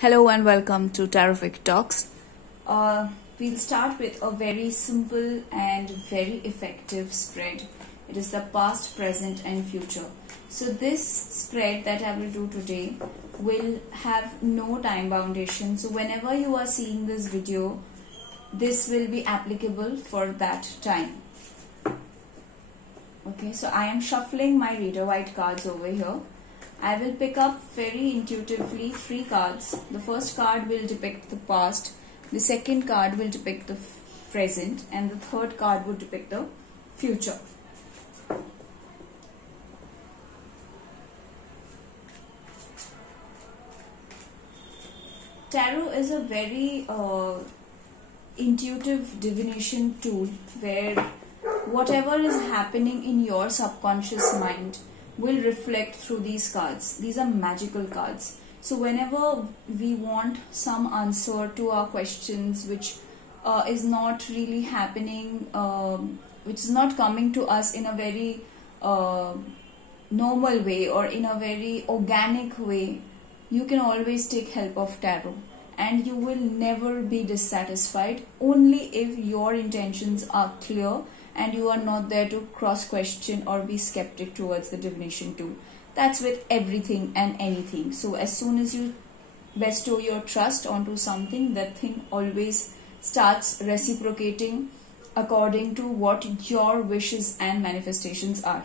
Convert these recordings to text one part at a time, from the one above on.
Hello and welcome to Tarot Talks. We'll start with a very simple and very effective spread. It is the past, present and future. So this spread that I will do today will have no time foundation. So whenever you are seeing this video, this will be applicable for that time. Okay, so I am shuffling my Reader White cards over here. I will pick up very intuitively 3 cards. The first card will depict the past, the second card will depict the present, and the third card will depict the future. Tarot is a very intuitive divination tool where whatever is happening in your subconscious mind will reflect through these cards. These are magical cards. So whenever we want some answer to our questions which is not really happening, which is not coming to us in a very normal way or in a very organic way, you can always take help of tarot. And you will never be dissatisfied only if your intentions are clear and you are not there to cross question or be skeptic towards the divination tool. That's with everything and anything. So as soon as you bestow your trust onto something, that thing always starts reciprocating according to what your wishes and manifestations are.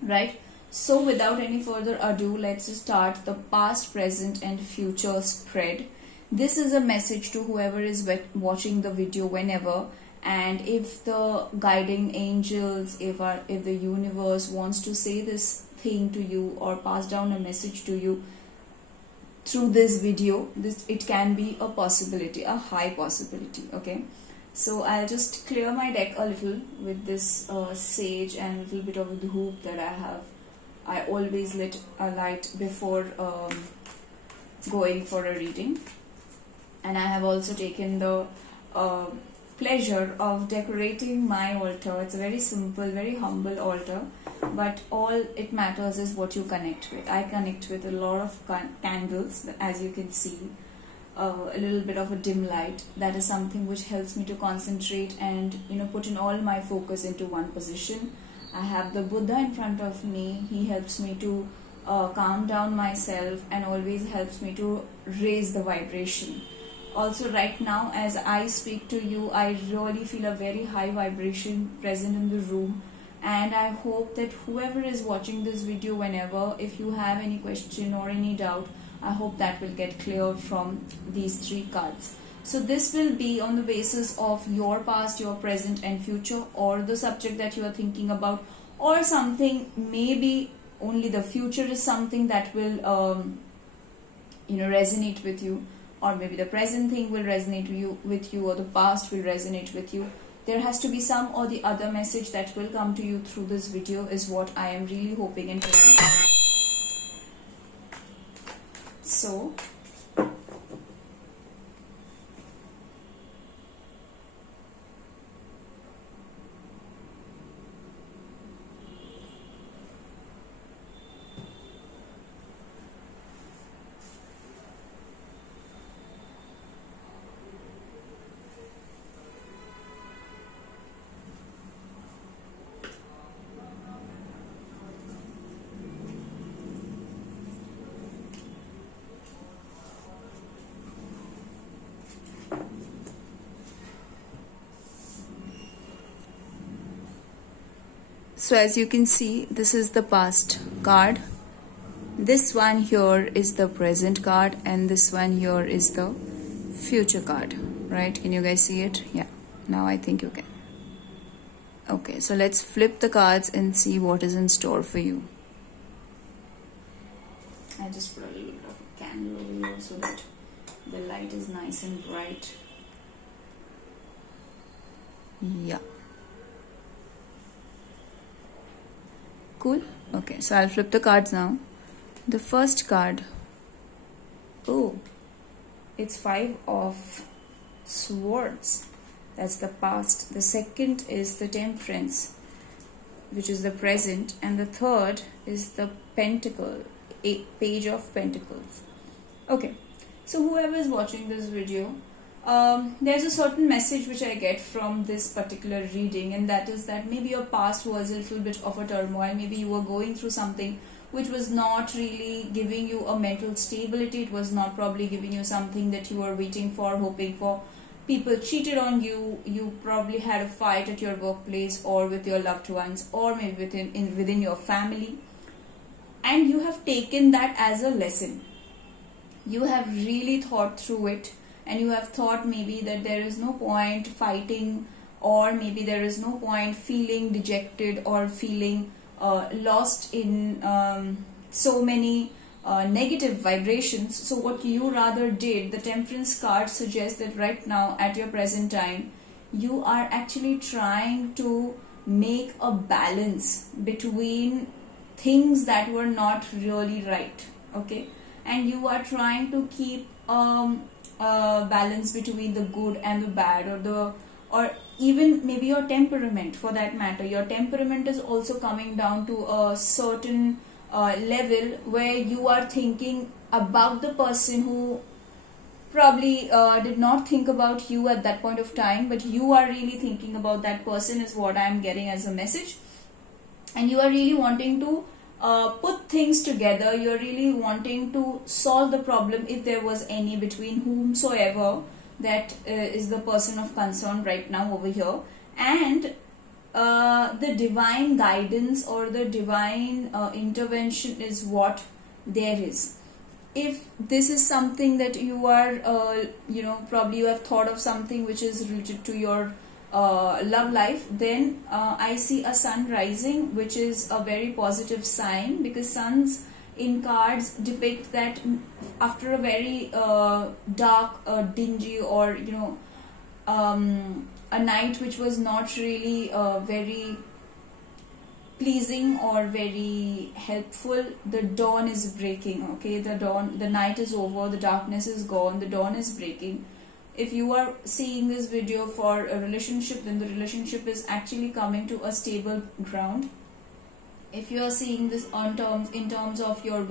Right? So without any further ado, let's start the past, present and future spread. This is a message to whoever is watching the video whenever. And if the guiding angels, if the universe wants to say this thing to you or pass down a message to you through this video, it can be a possibility, a high possibility. Okay, so I'll just clear my deck a little with this sage and a little bit of the hoop that I have. I always lit a light before going for a reading, and I have also taken the pleasure of decorating my altar. It's a very simple, very humble altar, but all it matters is what you connect with. I connect with a lot of candles, as you can see, a little bit of a dim light. That is something which helps me to concentrate and put in all my focus into one position. I have the Buddha in front of me. He helps me to calm down myself and always helps me to raise the vibration. Also right now as I speak to you, I really feel a very high vibration present in the room, and I hope that whoever is watching this video, whenever, if you have any question or any doubt, I hope that will get cleared from these 3 cards. So this will be on the basis of your past, your present and future, or the subject that you are thinking about, or something, maybe only the future is something that will resonate with you, or maybe the present thing will resonate with you, or the past will resonate with you. There has to be some or the other message that will come to you through this video is what I am really hoping and praying. So as you can see, this is the past card. This one here is the present card, and this one here is the future card. Right? Can you guys see it? Yeah. Now I think you can. Okay, so let's flip the cards and see what is in store for you. I just put a little bit of a candle over here so that the light is nice and bright. Yeah. Cool. Okay, so I'll flip the cards now. The first card, oh, it's 5 of Swords. That's the past. The second is the Temperance, which is the present, and the third is the Page of Pentacles. Okay, So whoever is watching this video, there's a certain message which I get from this particular reading, and that is that maybe your past was a little bit of a turmoil. Maybe you were going through something which was not really giving you a mental stability. It was not probably giving you something that you were waiting for, hoping for. People cheated on you. You probably had a fight at your workplace or with your loved ones, or maybe within your family, and you have taken that as a lesson. You have really thought through it, and you have thought maybe that there is no point fighting, or maybe there is no point feeling dejected or feeling lost in so many negative vibrations. So what you rather did, the Temperance card suggests that right now at your present time you are actually trying to make a balance between things that were not really right, okay, and you are trying to keep balance between the good and the bad, or even maybe your temperament, for that matter. Your temperament is also coming down to a certain level where you are thinking about the person who probably did not think about you at that point of time, but you are really thinking about that person, is what I am getting as a message. And you are really wanting to put things together. You're really wanting to solve the problem, if there was any, between whomsoever that is the person of concern right now over here. And the divine guidance or the divine intervention is what there is. If this is something that you are probably you have thought of something which is related to your love life, then I see a sun rising, which is a very positive sign, because suns in cards depict that after a very dark, dingy, or a night which was not really very pleasing or very helpful, the dawn is breaking. Okay, the night is over, the darkness is gone, the dawn is breaking. If you are seeing this video for a relationship, then the relationship is actually coming to a stable ground. If you are seeing this in terms of your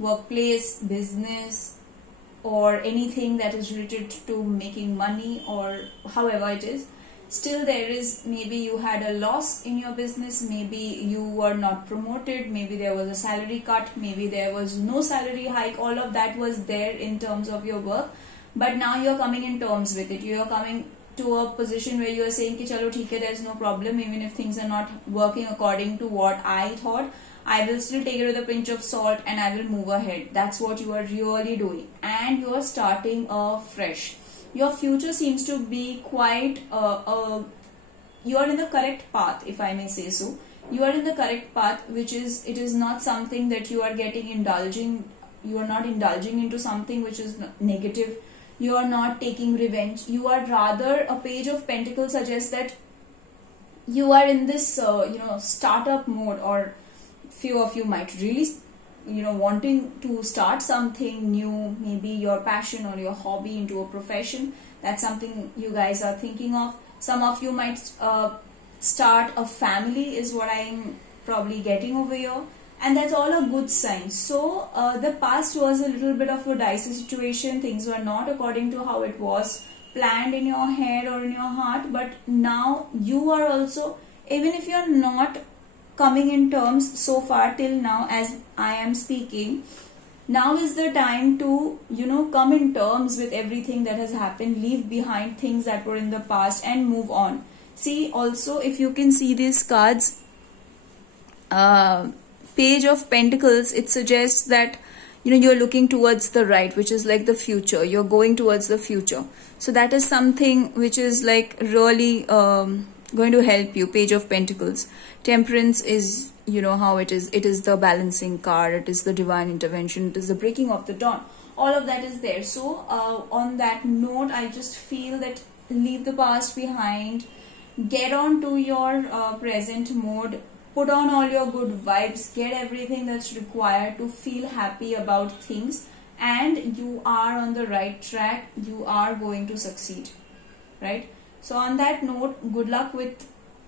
workplace, business, or anything that is related to making money, or however it is, still there is, maybe you had a loss in your business, maybe you were not promoted, maybe there was a salary cut, maybe there was no salary hike. All of that was there in terms of your work, but now you're coming in terms with it. You're coming to a position where you are saying ki chalo theek hai, there's no problem, even if things are not working according to what I thought, I will still take it with a pinch of salt and I will move ahead. That's what you are really doing, and you are starting afresh. Your future seems to be quite you are in the correct path, if I may say so. You are in the correct path, which is, it is not something that you are you are not indulging into something which is negative. You are not taking revenge. You are rather, a Page of Pentacles suggests that you are in this startup mode, or few of you might really wanting to start something new, maybe your passion or your hobby into a profession. That's something you guys are thinking of. Some of you might start a family, is what I'm probably getting over here, and that's all a good sign. So the past was a little bit of a dicey situation. Things were not according to how it was planned in your head or in your heart, but now you are also, even if you're not coming in terms so far till now as I am speaking, now is the time to come in terms with everything that has happened, leave behind things that were in the past and move on. See, also if you can see these cards, Page of Pentacles, it suggests that you're looking towards the right, which is like the future. You're going towards the future. So that is something which is like really going to help you. Page of Pentacles. Temperance is, how it is. It is the balancing card. It is the divine intervention. It is the breaking of the dawn. All of that is there. So on that note, I just feel that leave the past behind. Get on to your present mode. Put on all your good vibes. Get everything that's required to feel happy about things. And you are on the right track. You are going to succeed. Right? So on that note, good luck with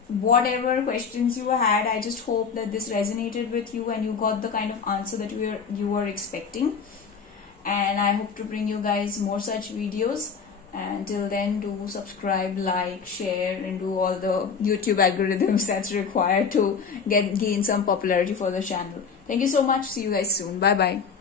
whatever questions you had. I just hope that this resonated with you and you got the kind of answer that you were expecting. and I hope to bring you guys more such videos. And till then, do subscribe, like, share, and do all the YouTube algorithms that's required to gain some popularity for the channel. Thank you so much. See you guys soon. Bye bye.